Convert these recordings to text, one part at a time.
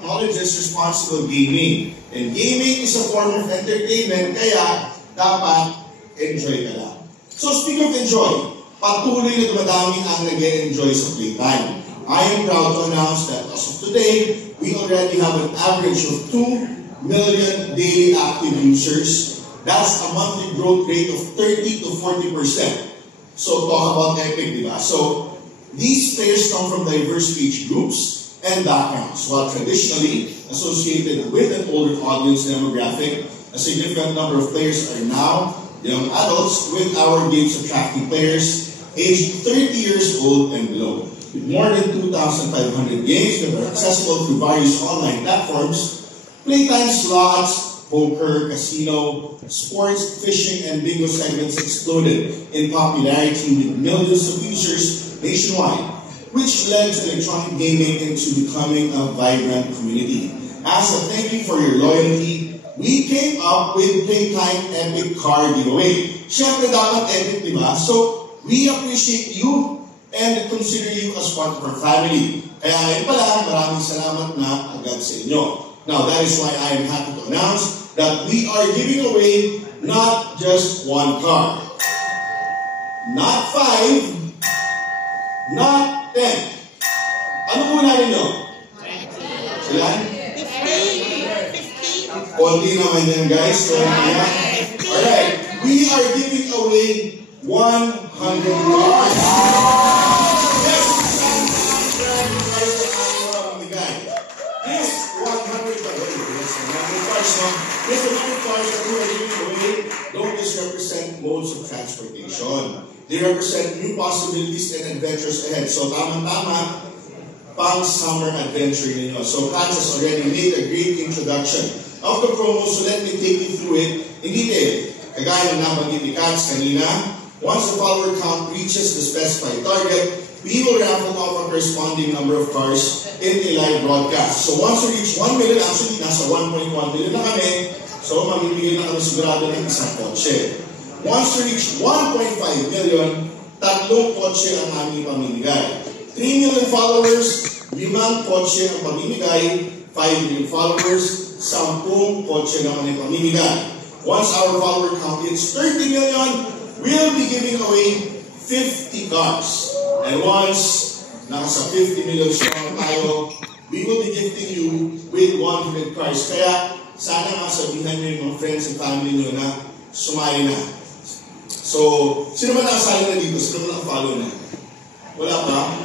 knowledge is responsible gaming. And gaming is a form of entertainment, kaya dapat enjoy ka lang. So speaking of enjoy, patuloy na dumadami ang nag-enjoy sa playtime. I am proud to announce that as of today, we already have an average of 2 million daily active users. That's a monthly growth rate of 30 to 40%. So talk about Epic, diba? So these players come from diverse age groups and backgrounds. While traditionally associated with an older audience demographic, a significant number of players are now young adults, with our games attracting players aged 30 years old and below. With more than 2,500 games that are accessible through various online platforms, playtime slots, poker, casino, sports, fishing, and bingo segments exploded in popularity with millions of users nationwide, which led to electronic gaming into becoming a vibrant community. As a thank you for your loyalty, we came up with Playtime Epic Car Giveaway. Siyempre dapat epic, diba? So, we appreciate you and consider you as part of our family. Kaya ngayon pala, maraming salamat na agad sa inyo. Now, that is why I am happy to announce that we are giving away not just one car, not 5, not 10. Ano muna ninyo? 20. Ilan? 50. Konti naman yan, guys. Alright, we are giving away 100 cars. Yes! This 100 cars, this 100 cars that we are giving away don't just represent modes of transportation. They represent new possibilities and adventures ahead. So, tama-tama, pang summer adventure ninyo. So, Pat has already made a great introduction of the promo, so let me take you through it in detail. Kagaya ng nabanggit ni Katz kanina, once the follower count reaches the specified target, we will raffle off a corresponding number of cars in a live broadcast. So once we reach 1 million, actually nasa 1.1 million na kami, so mamimigay na kami sigurado ng isang kotse. Once we reach 1.5 million, 3 kotse ang aming pamimigay. 3 million followers, 5 kotse ang pamimigay, 5 million followers, 10 kotse naman ang pamimigay. Once our follower count hits 30 million, we'll be giving away 50 cars. And once nasa 50 million strong tayo, we will be gifting you with 100 cars. Kaya sana nga sabihan nyo yung mga friends and family nyo na sumali na. So, sino ba nakasali na dito? Sino ba nakafollow na? Wala pa?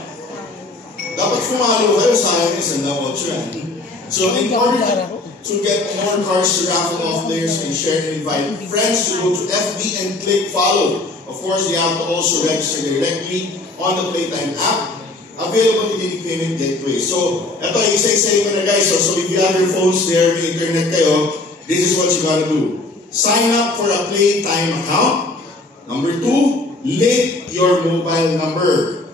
Dapat pumalo kayo, sayang isang dapat yan. So, in order to get more cars to raffle off, players can share and invite friends to go to FB and click follow. Of course, you have to also register directly on the Playtime app, available in the payment gateway. So, ito, isa-isa na guys. So, if you have your phones there, may internet kayo, this is what you gotta do. Sign up for a Playtime account. Number 2, link your mobile number.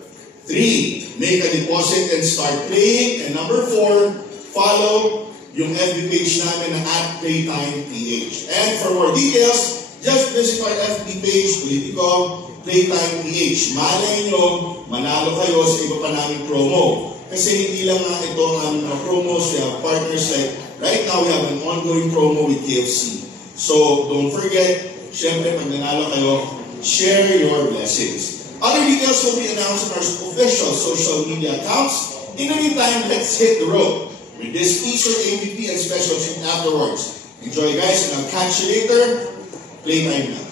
3, make a deposit and start playing. And number 4, follow yung FB page namin na @PlaytimePH. And for more details, just visit our FB page, ulitin ko, PlaytimePH. Malay nyo, manalo kayo sa iba pa namin promo. Kasi hindi lang nga ito ang aming mga promos. We have partners like, right now we have an ongoing promo with KFC. So, don't forget, syempre pag nanalo kayo, share your blessings. Other details will be announced on our official social media accounts. In the meantime, let's hit the road with this featured AVP and special treat afterwards. Enjoy guys, and I'll catch you later. Playtime now.